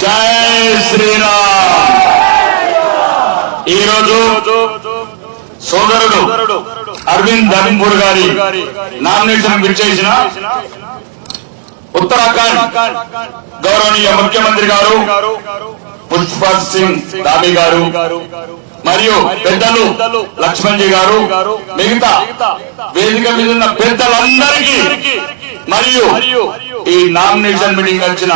జై శ్రీరామ్. ఈరోజు సోదరుడు అరవింద్ ధర్మపూర్ గారి నామినేషన్ విచ్చేసిన ఉత్తరాఖండ్ గౌరవనీయ ముఖ్యమంత్రి గారు పుష్ప సింగ్ దాబీ గారు మరియు పెద్దలు లక్ష్మణ్ జీ గారు మిగతా వేదిక మీద ఉన్న పెద్దలందరికీ మరియు ఈ నామినేషన్ మీటింగ్ వచ్చిన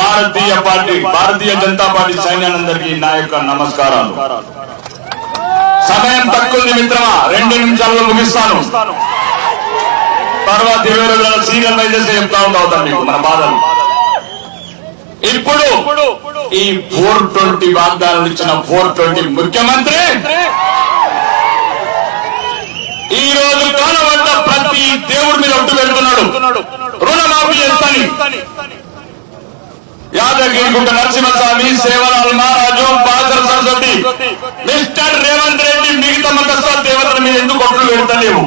భారతీయ పార్టీ భారతీయ జనతా పార్టీ సైన్యాలందరికీ నా యొక్క నమస్కారాలు. సమయం తక్కువ మిత్రమా రెండు నిమిషాల్లో ముగిస్తాను. తర్వాత ఇరవై రోజుల సీరియల్ వైద్యస్ చెప్తా ఉంటాం మీకు మన బాధలు. ఇప్పుడు ఈ ఫోర్ ట్వంటీ వాగ్దానాలు ఇచ్చిన ఫోర్ ట్వంటీ ముఖ్యమంత్రి ఈ రోజు కానవంట ప్రతి దేవుడి మీద ఒట్టు పెడుతున్నాడు. రుణమాఫీ చేస్తాని. యాదగిరిగుట్ట నరసింహస్వామి సేవలాల్ మహారాజు బాసర సరస్వతి మిస్టర్ రేవంత్ రెడ్డి మిగతా మతస్థ దేవతల మీద ఎందుకు ఒట్లు పెడతలేవు?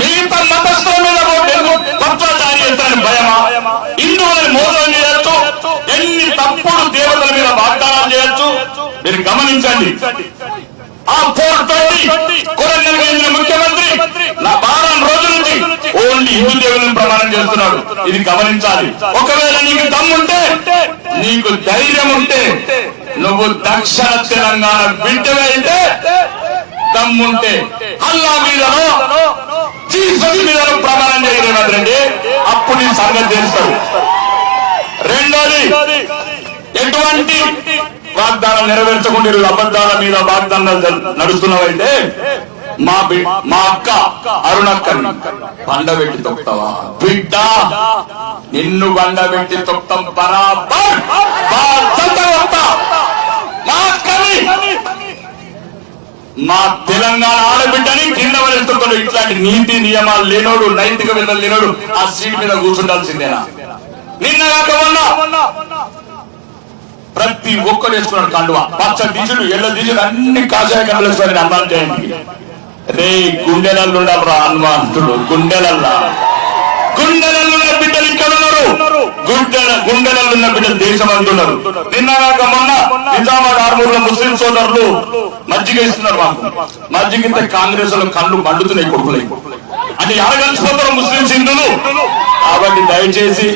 మిగతా మతస్థుల మీద తత్వచారి ఎంతని భయమా? హిందువులను మోసం చేయొచ్చు. ఎన్ని తప్పుడు దేవతల మీద వాగ్దానాలు చేయొచ్చు? మీరు గమనించండి. ఆ ట్వంటీ కొరంగల్ కేంద్ర ముఖ్యమంత్రి. నా వారం రోజుల నుంచి ఓన్లీ హిందూ దేవులను ప్రమాణం చేస్తున్నాడు. ఇది గమనించాలి. ఒకవేళ నీకు దమ్ముంటే నీకు ధైర్యం ఉంటే నువ్వు దక్షిణ తెలంగాణ బిడ్డవే అయితే దమ్ముంటే అల్లా మీదనో జీసస్ మీదనో ప్రమాణం చేయలేదండి అప్పుడు నీ సంగతి తెలుస్తాడు. రెండోది ఎటువంటి వాగ్దానం నెరవేర్చకుండా అబద్ధాల మీద వాగ్దానాలు నడుస్తున్నావైతే మా మా అక్క అరుణక్కని పండబెట్టి తొక్తావా బిడ్డ నిన్ను బండబెట్టి తొక్తం బరాబర్! మా అక్కని! మా తెలంగాణ ఆడబిడ్డని కింద వెళ్తున్నాడు ఇట్లాంటి నీతి నియమాలు లేనోడు నైతిక విలువలు లేనోడు ఆ సీట్ మీద కూర్చుండాల్సిందేనా? నిన్న కాక మొన్న ప్రతి ఒక్కరు వేసుకున్నాడు కండువా. పచ్చ దిజులు ఎల్ల దిజులు అన్ని కాషాయ కండులు వేసుకొని అన్నాను చేయండి. రే గుండెలల్లుండరా హనుమంతుడు గుండెలల్లా? గుండెలల్లున్న ఉన్న బిడ్డలు ఇక్కడ ఉన్నారు. గుండెల గుండెలల్లున్న బిడ్డలు దేశం అంటున్నారు నిన్న కాక మొన్న నిజామాబాద్ ఆర్మూర్లో ముస్లిం సోదరులు మజ్జిగ ఇస్తున్నారు మాకు. మజ్జిగ ఇంత కాంగ్రెస్లో కళ్ళు మండుతున్నాయి కొడుకులై. అంటే ఎరగలిసిపోతారు ముస్లిం హిందువులు. కాబట్టి దయచేసి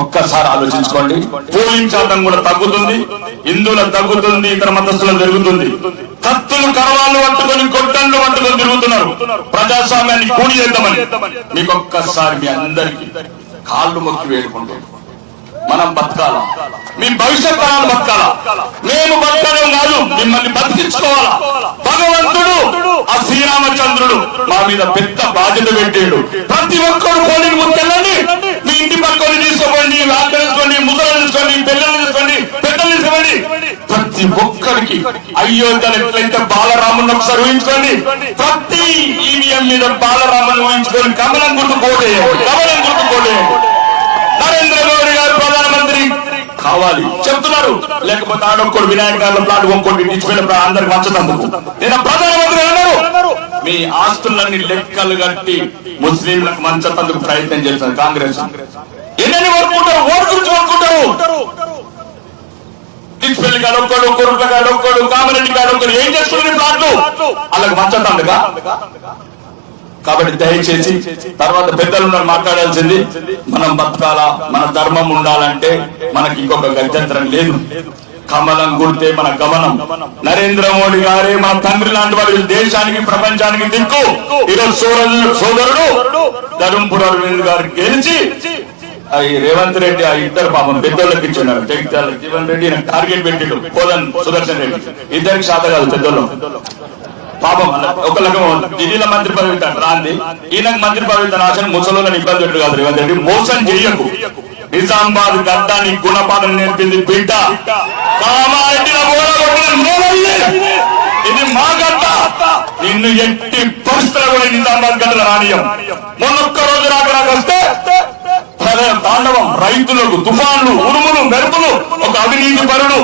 ఒక్కసారి ఆలోచించుకోండి. పోలింగ్ శాతం కూడా తగ్గుతుంది హిందువుల తగ్గుతుంది ఇతర మతస్థులు జరుగుతుంది కత్తులు కరవాళ్ళు పట్టుకొని కొట్టండ్లు పట్టుకొని తిరుగుతున్నారు. ప్రజాస్వామ్యాన్ని కూడి చేద్దామని. మీకు ఒక్కసారి మీ అందరికి కాళ్ళు మొక్కి వేడుకుంటాం మనం బతకాల? మీ భవిష్యత్ తరాలు బతకాల? మేము బతకడం కాదు మిమ్మల్ని బతికించుకోవాలా? భగవంతుడు ఆ శ్రీరామచంద్రుడు మా మీద పెద్ద బాధ్యత పెట్టాడు. ప్రతి ఒక్కరు పోలింగ్ ముందుకెళ్ళండి తీసుకోండి ఆకలి తీసుకోండి ముసలు తీసుకోండి పిల్లలు తీసుకోండి పెద్దలు తీసుకోండి. ప్రతి ఒక్కరికి అయోధ్యలు ఎట్లయితే బాలరాముని ఒకసారి ఊహించుకోండి. ప్రతి ఈవీఎం మీద బాలరాముని ఊహించుకొని కమలం గుర్తు కోటేయండి కమలం గుర్తు కోటేయండి నరేంద్ర మోడీ గారు ప్రధానమంత్రి కావాలి. చెప్తున్నారు. లేకపోతే ఆడొక్కడు వినాయక ప్లాట్ కొనుక్కోండి ఇచ్చిపోయిన అందరికి వంచతందుకు నేను ప్రధానమంత్రి అన్నారు. మీ ఆస్తులన్నీ లెక్కలు కట్టి ముస్లింలకు మంచతందుకు ప్రయత్నం చేస్తారు కాంగ్రెస్. ఎన్నని కోరుకుంటారు ఓటు గురించి కోరుకుంటారు ఇచ్చిపెల్లి కాడొక్కడు కొరుట్ల కాడొక్కడు కామరెడ్డి కాడొక్కడు ఏం చేస్తున్నారు ప్లాట్లు వాళ్ళకి వంచతందుగా కాబట్టి దయచేసి తర్వాత పెద్దలు మాట్లాడాల్సింది. మనం బతకాలా మన ధర్మం ఉండాలంటే మనకి ఇంకొక గత్యంతరం లేదు. కమలం గుర్తే మన గమనం. నరేంద్ర మోడీ గారే మన తండ్రి లాంటి వారు దేశానికి ప్రపంచానికి దిక్కు. ఈరోజు సోదరుడు సోదరుడు ధర్మపుర గారు గెలిచి ఈ రేవంత్ రెడ్డి ఆ ఇద్దరు పాపం పెద్దోళ్ళకి ఇచ్చున్నారు. జగిత్యాల జీవన్ రెడ్డి. టార్గెట్ పెట్టిండు. పోదన్ సుదర్శన్ రెడ్డి. ఇద్దరికి శాత కాదు పెద్దోళ్ళు. పాపం ఒక ఒకళ్ళకి ఢిల్లీలో మంత్రి పదవి రాంది. ఈయనకు మంత్రి పదవి ఇస్తాను ఆశను ముసలోళ్ళని ఇబ్బంది పెట్టు కాదు రేవంత్ రెడ్డి. మోసం చెయ్యకు నిజామాబాద్ గడ్డాని గుణపాఠం నేర్పింది బిడ్డ. ఇది మా గడ్డ నిన్ను ఎట్టి పరిస్థితులు కూడా నిజామాబాద్ గడ్డల రానియం మొన్నొక్క రోజు రాక రాక రైతులకు తుఫాన్లు ఉరుములు మెరుపులు ఒక అవినీతి పరుడు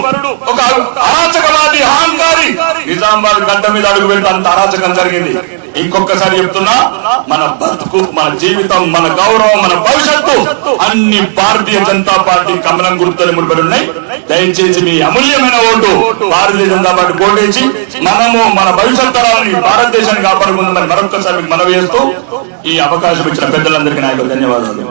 ఒక అరాచకవాది అహంకారి. నిజామాబాద్ గడ్డ మీద అడుగు పెడితే అంత అరాచకం జరిగింది. ఇంకొకసారి చెప్తున్నా మన బతుకు మన జీవితం మన గౌరవం మన భవిష్యత్తు అన్ని భారతీయ జనతా పార్టీ కమలం గుర్తులు ముడిపడి ఉన్నాయి. దయచేసి మీ అమూల్యమైన ఓటు భారతీయ జనతా పార్టీ ఓటేసి మనము మన భవిష్యత్ తరాలని భారతదేశాన్ని కాపాడుకుందామని మరొకసారి మీకు మనవి చేస్తూ ఈ అవకాశం ఇచ్చిన పెద్దలందరికీ నాయకులు ధన్యవాదాలు.